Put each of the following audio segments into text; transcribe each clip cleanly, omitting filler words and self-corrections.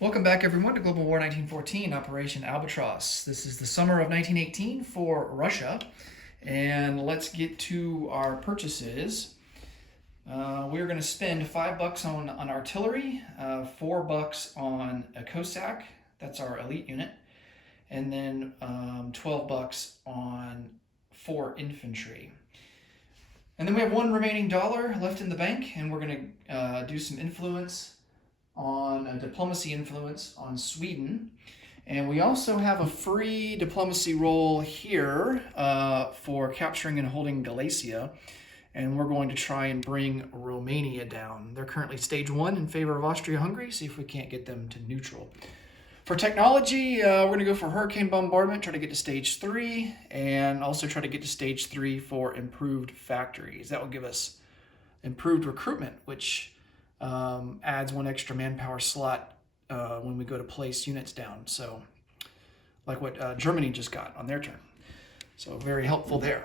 Welcome back, everyone, to Global War 1914, Operation Albatross. This is the summer of 1918 for Russia, and let's get to our purchases. We're going to spend $5 on artillery, $4 on a Cossack, that's our elite unit, and then $12 on 4 infantry. And then we have one remaining dollar left in the bank, and we're going to do some influence on a diplomacy influence on Sweden. And we also have a free diplomacy role here for capturing and holding Galicia. And we're going to try and bring Romania down. They're currently stage 1 in favor of Austria-Hungary. See if we can't get them to neutral. For technology, we're going to go for hurricane bombardment, try to get to stage 3, and also try to get to stage 3 for improved factories. That will give us improved recruitment, which adds 1 extra manpower slot when we go to place units down. So like what Germany just got on their turn. So very helpful there.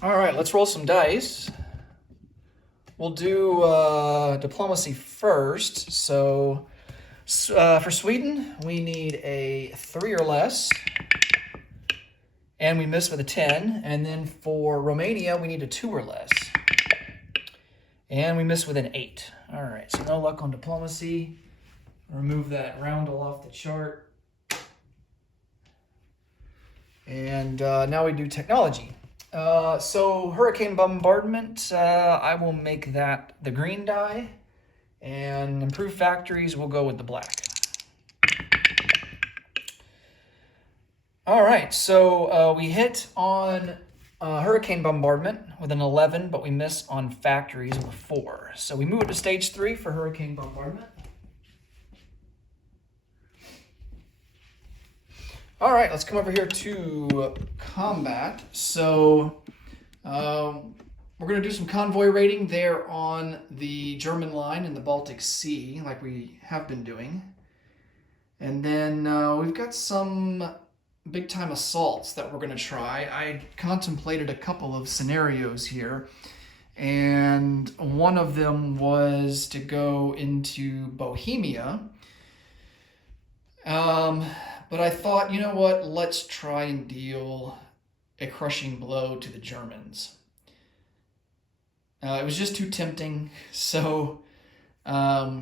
All right, let's roll some dice. We'll do diplomacy first. So for Sweden, we need a 3 or less. And we miss with a 10. And then for Romania, we need a 2 or less. And we miss with an 8. All right, so no luck on diplomacy. Remove that roundel off the chart. And now we do technology. So hurricane bombardment, I will make that the green die. And improved factories, we'll go with the black. All right, so we hit on hurricane bombardment with an 11, but we miss on factories with a 4. So we move it to stage 3 for hurricane bombardment. All right, let's come over here to combat. So we're going to do some convoy raiding there on the German line in the Baltic Sea, like we have been doing. And then we've got some big-time assaults that we're going to try. I contemplated a couple of scenarios here, and one of them was to go into Bohemia. But I thought, you know what, let's try and deal a crushing blow to the Germans. It was just too tempting, so we're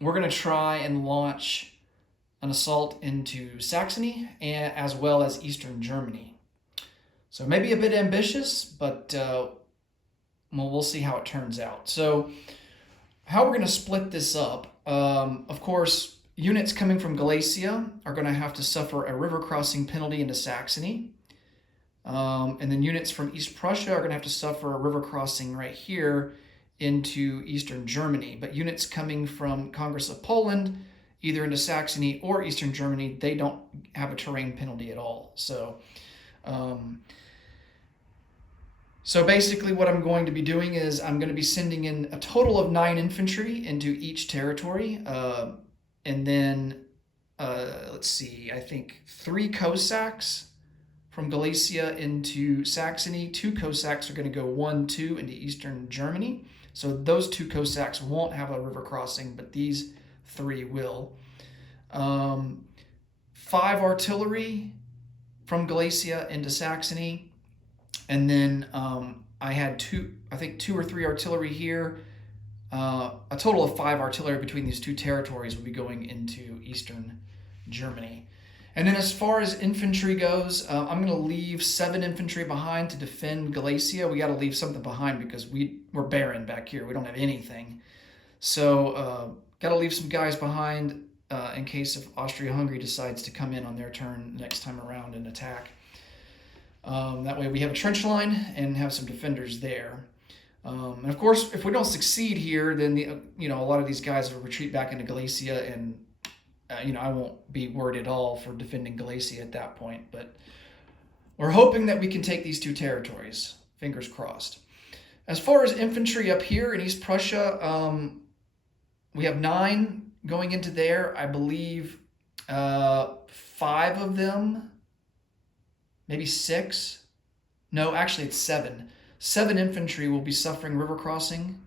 going to try and launch an assault into Saxony as well as Eastern Germany. So maybe a bit ambitious, but we'll see how it turns out. So how we're going to split this up, of course, units coming from Galicia are going to have to suffer a river crossing penalty into Saxony. And then units from East Prussia are going to have to suffer a river crossing right here into Eastern Germany. But units coming from Congress of Poland, either into Saxony or Eastern Germany, they don't have a terrain penalty at all. So basically what I'm going to be doing is I'm going to be sending in a total of 9 infantry into each territory. And then, let's see, I think 3 Cossacks from Galicia into Saxony. 2 Cossacks are going to go 1-2 into Eastern Germany. So those 2 Cossacks won't have a river crossing, but these 3 will. 5 artillery from Galicia into Saxony. And then I had 2 or 3 artillery here. A total of 5 artillery between these 2 territories will be going into Eastern Germany. And then as far as infantry goes, I'm going to leave 7 infantry behind to defend Galicia. We got to leave something behind because we're barren back here. We don't have anything. So got to leave some guys behind in case if Austria-Hungary decides to come in on their turn next time around and attack. That way we have a trench line and have some defenders there. And of course, if we don't succeed here, then a lot of these guys will retreat back into Galicia, and I won't be worried at all for defending Galicia at that point. But we're hoping that we can take these 2 territories. Fingers crossed. As far as infantry up here in East Prussia, we have 9 going into there. I believe 5 of them, maybe 6. No, actually it's 7. 7 infantry will be suffering river crossing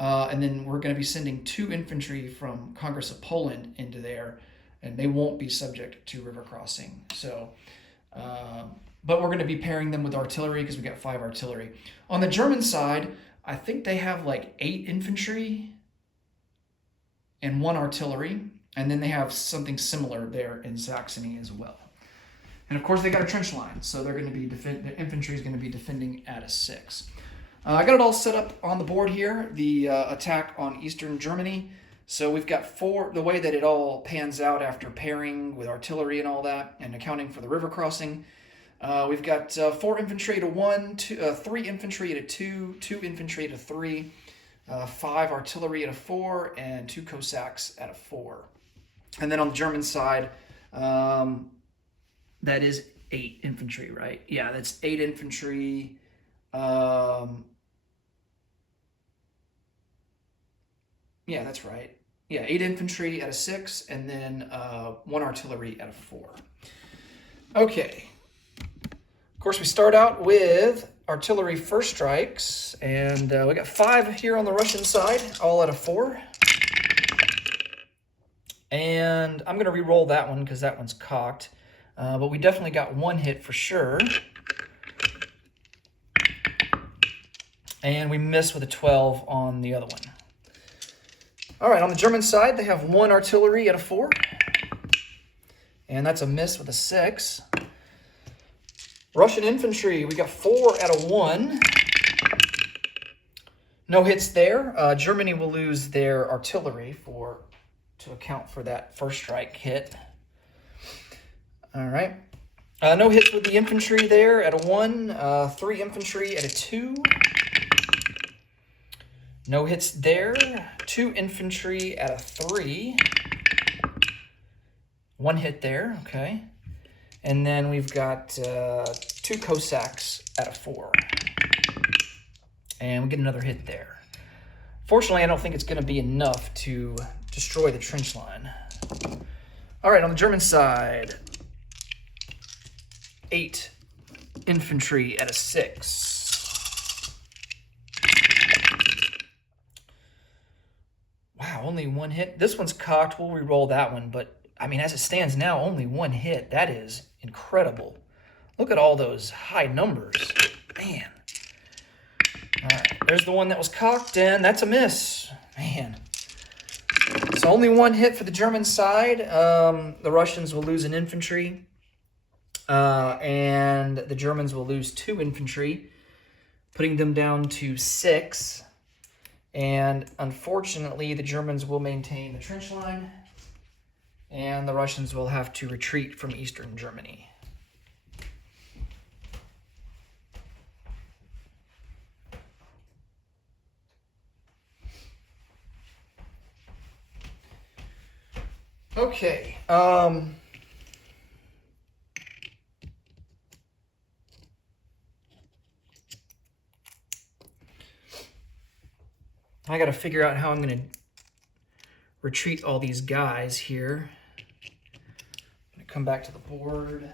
And then we're going to be sending 2 infantry from Congress of Poland into there, and they won't be subject to river crossing. So, but we're going to be pairing them with artillery because we got 5 artillery. On the German side, I think they have like 8 infantry and 1 artillery, and then they have something similar there in Saxony as well. And of course, they got a trench line, so they're going to be the infantry is going to be defending at a 6. I got it all set up on the board here, the attack on eastern Germany. So we've got 4, the way that it all pans out after pairing with artillery and all that, and accounting for the river crossing. We've got 4 infantry at a 1, 3 infantry at a 2, 2 infantry at a 3, 5 artillery at a 4, and 2 Cossacks at a 4. And then on the German side, that is 8 infantry, right? Yeah, that's 8 infantry. Yeah, that's right. Yeah, 8 infantry at a 6, and then 1 artillery at a 4. Okay. Of course, we start out with artillery first strikes, and we got 5 here on the Russian side, all at a 4. And I'm going to re-roll that one because that one's cocked. But we definitely got 1 hit for sure. And we miss with a 12 on the other one. All right, on the German side, they have 1 artillery at a 4. And that's a miss with a 6. Russian infantry, we got 4 at a 1. No hits there. Germany will lose their artillery to account for that first strike hit. All right. No hits with the infantry there at a 1. 3 infantry at a 2. No hits there. 2 infantry at a 3. 1 hit there, okay. And then we've got 2 Cossacks at a 4. And we get another hit there. Fortunately, I don't think it's going to be enough to destroy the trench line. All right, on the German side, 8 infantry at a 6. Wow, only 1 hit. This one's cocked. We'll re-roll that one. But, I mean, as it stands now, only 1 hit. That is incredible. Look at all those high numbers. Man. All right, there's the one that was cocked, and that's a miss. Man. So only 1 hit for the German side. The Russians will lose an infantry. And the Germans will lose 2 infantry, putting them down to 6. And unfortunately, the Germans will maintain the trench line, and the Russians will have to retreat from eastern Germany. Okay. I got to figure out how I'm going to retreat all these guys here. I'm going to come back to the board.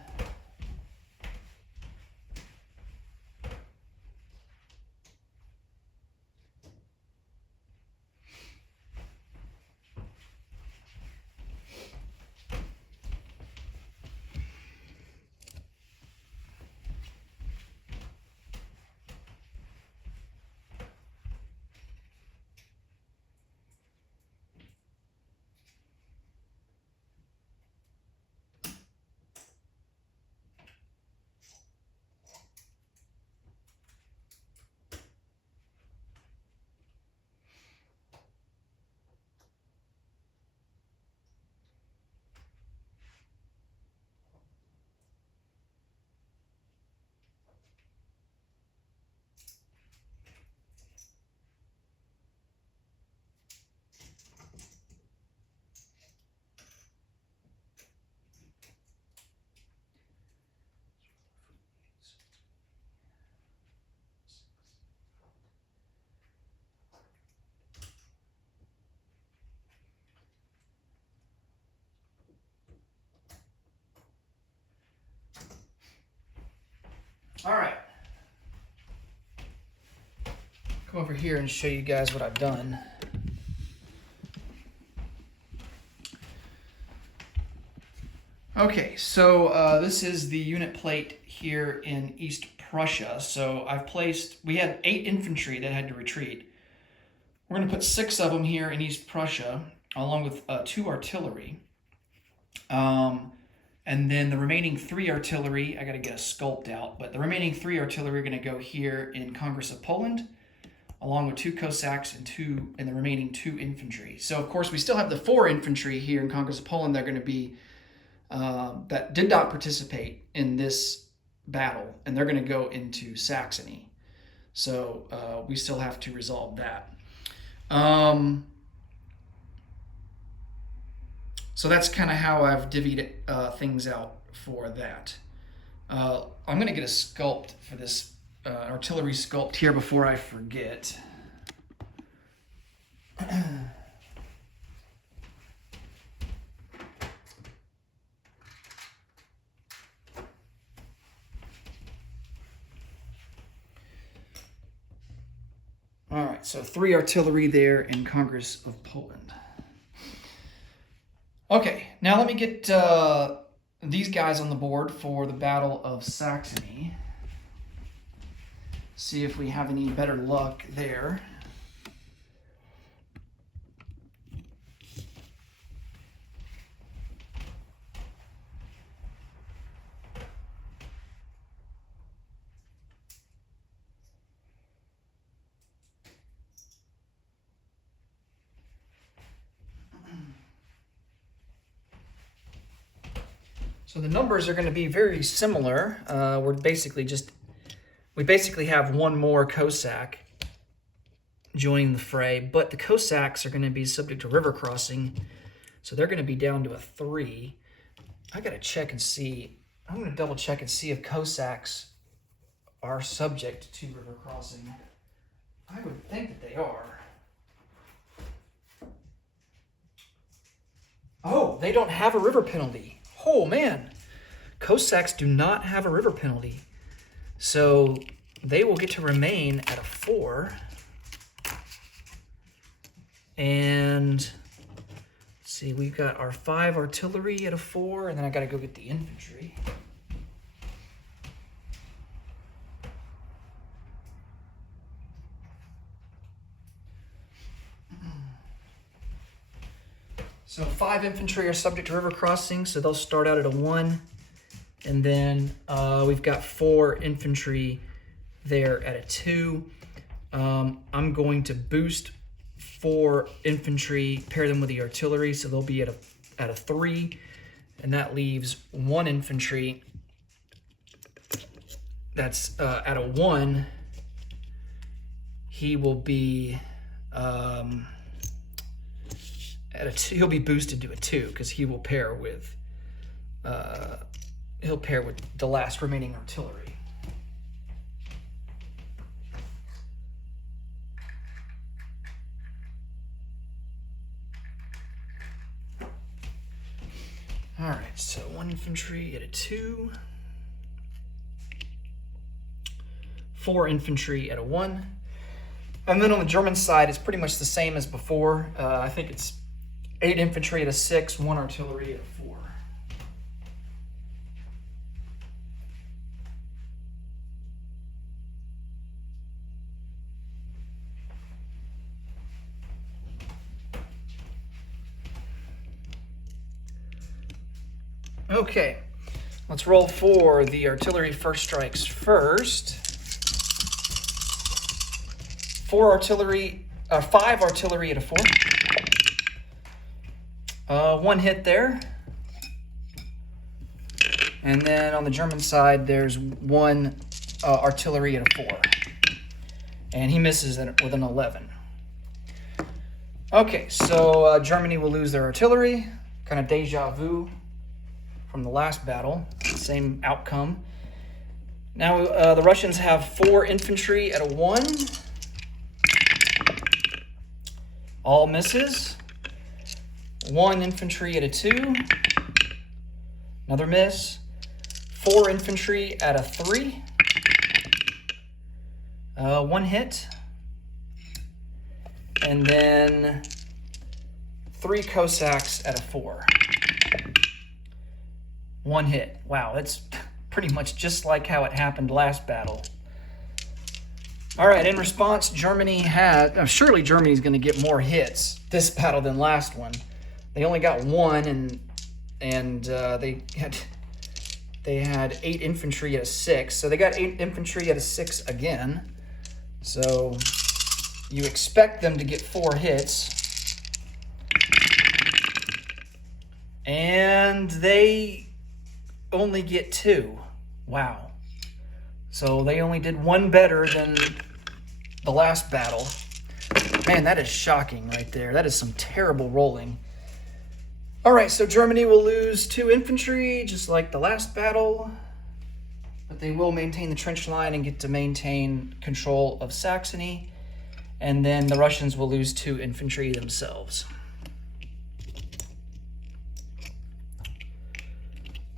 All right. go over here and show you guys what I've done. Okay, so this is the unit plate here in East Prussia. So we had 8 infantry that had to retreat. We're going to put 6 of them here in East Prussia, along with 2 artillery. And then the remaining 3 artillery, I got to get a sculpt out, but the remaining 3 artillery are going to go here in Congress of Poland, along with 2 Cossacks and the remaining 2 infantry. So, of course, we still have the 4 infantry here in Congress of Poland. They're going to be, that did not participate in this battle, and they're going to go into Saxony. So we still have to resolve that. So that's kind of how I've divvied things out for that. I'm going to get a sculpt for this artillery sculpt here before I forget. All right, so 3 artillery there in Congress of Poland. Okay, now let me get these guys on the board for the Battle of Saxony. See if we have any better luck there. So the numbers are going to be very similar. We basically have 1 more Cossack joining the fray, but the Cossacks are going to be subject to river crossing, so they're going to be down to a 3. I got to check and see. I'm going to double check and see if Cossacks are subject to river crossing. I would think that they are. Oh, they don't have a river penalty. Oh, man. Cossacks do not have a river penalty. So they will get to remain at a 4. And let's see, we've got our 5 artillery at a 4, and then I got to go get the infantry. So 5 infantry are subject to river crossing, so they'll start out at a 1. And then we've got 4 infantry there at a 2. I'm going to boost 4 infantry, pair them with the artillery, so they'll be at a 3. And that leaves 1 infantry that's at a 1. He will be... at a 2, he'll be boosted to a 2 because he will pair with the last remaining artillery. All right, so 1 infantry at a 2, 4 infantry at a 1, and then on the German side it's pretty much the same as before. I think it's 8 infantry at a 6, 1 artillery at a 4. Okay, let's roll for the artillery first strikes first. 5 artillery at a 4. 1 hit there. And then on the German side, there's 1 artillery at a 4. And he misses with an 11. Okay, so Germany will lose their artillery. Kind of deja vu from the last battle. Same outcome. Now the Russians have 4 infantry at a 1. All misses. 1 infantry at a 2. Another miss. 4 infantry at a 3. 1 hit. and then 3 Cossacks at a 4. 1 hit. Wow, that's pretty much just like how it happened last battle. All right, in response, Germany had... surely Germany's going to get more hits this battle than last one. They only got 1, and they had 8 infantry at a 6. So they got 8 infantry at a 6 again. So you expect them to get 4 hits. And they only get 2. Wow. So they only did 1 better than the last battle. Man, that is shocking right there. That is some terrible rolling. All right, so Germany will lose 2 infantry, just like the last battle. But they will maintain the trench line and get to maintain control of Saxony. And then the Russians will lose 2 infantry themselves.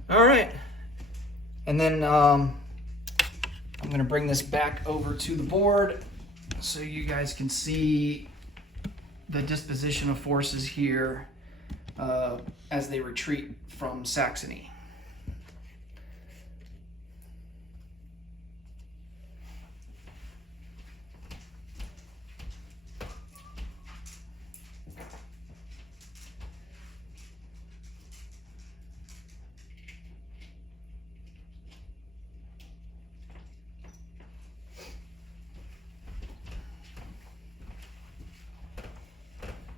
All right. And then I'm going to bring this back over to the board so you guys can see the disposition of forces here as they retreat from Saxony.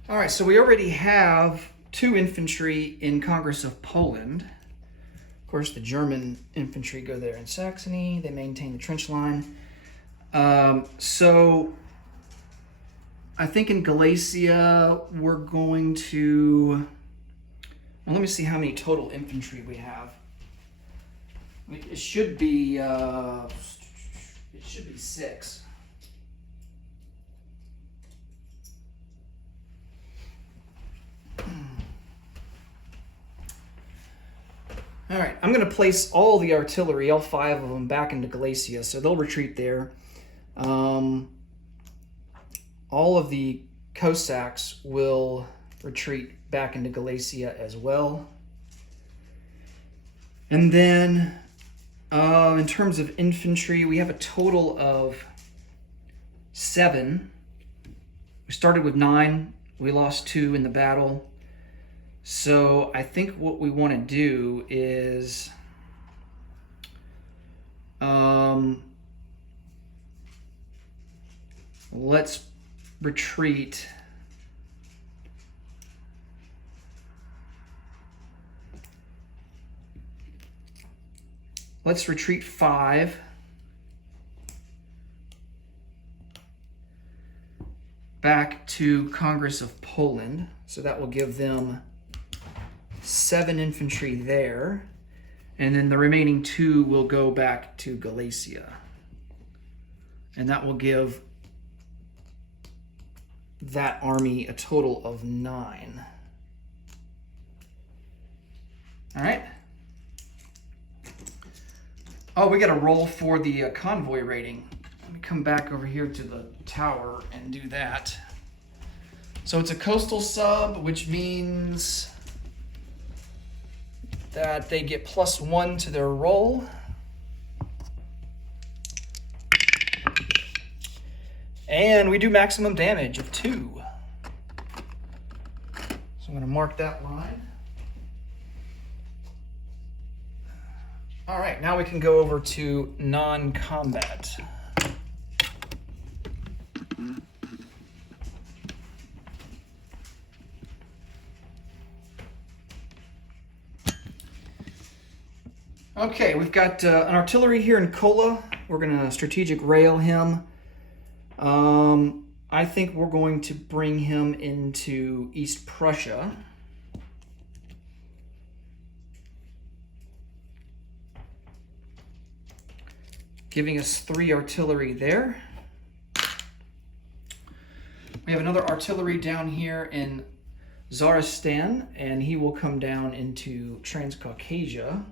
All right, so we already have 2 infantry in Congress of Poland. Of course, the German infantry go there in Saxony. They maintain the trench line. So I think in Galicia, we're going to... Well, let me see how many total infantry we have. It should be 6. All right, I'm going to place all the artillery, all 5 of them, back into Galicia, so they'll retreat there. All of the Cossacks will retreat back into Galicia as well. And then, in terms of infantry, we have a total of 7. We started with 9. We lost 2 in the battle. So I think what we want to do is let's retreat. Let's retreat 5. Back to Congress of Poland. So that will give them 7 infantry there, and then the remaining 2 will go back to Galicia. And that will give that army a total of 9. All right. Oh, we got to roll for the convoy rating. Let me come back over here to the tower and do that. So it's a coastal sub, which means that they get +1 to their roll. And we do maximum damage of 2. So I'm going to mark that line. All right, now we can go over to non-combat. Okay, we've got an artillery here in Kola. We're going to strategic rail him. I think we're going to bring him into East Prussia. Giving us 3 artillery there. We have another artillery down here in Zaristan, and he will come down into Transcaucasia.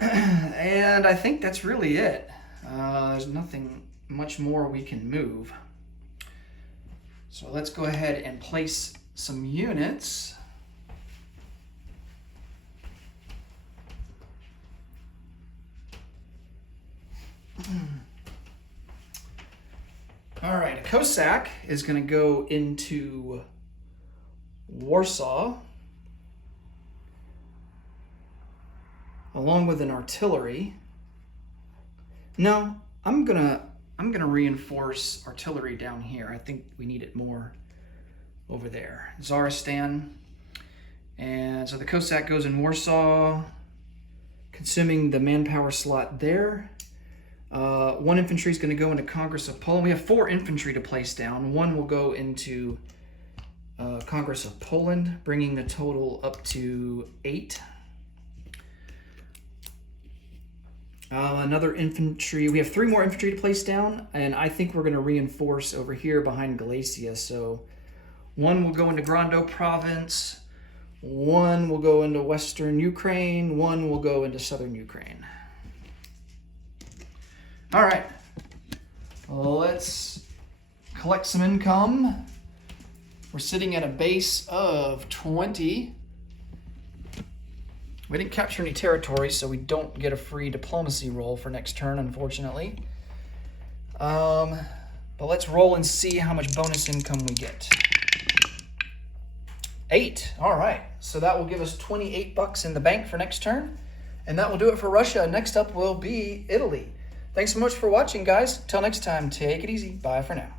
And I think that's really it. There's nothing much more we can move. So let's go ahead and place some units. All right, a Cossack is going to go into Warsaw along with an artillery. No, I'm gonna reinforce artillery down here. I think we need it more over there. Zaristan. And so the Cossack goes in Warsaw, consuming the manpower slot there. One infantry is going to go into Congress of Poland. We have 4 infantry to place down. One will go into Congress of Poland, bringing the total up to 8. Another infantry. We have 3 more infantry to place down, and I think we're going to reinforce over here behind Galicia. So one will go into Grando province, one will go into western Ukraine, one will go into southern Ukraine. All right, let's collect some income. We're sitting at a base of 20. We didn't capture any territory, so we don't get a free diplomacy roll for next turn, unfortunately. But let's roll and see how much bonus income we get. 8. All right. So that will give us 28 bucks in the bank for next turn. And that will do it for Russia. Next up will be Italy. Thanks so much for watching, guys. Till next time, take it easy. Bye for now.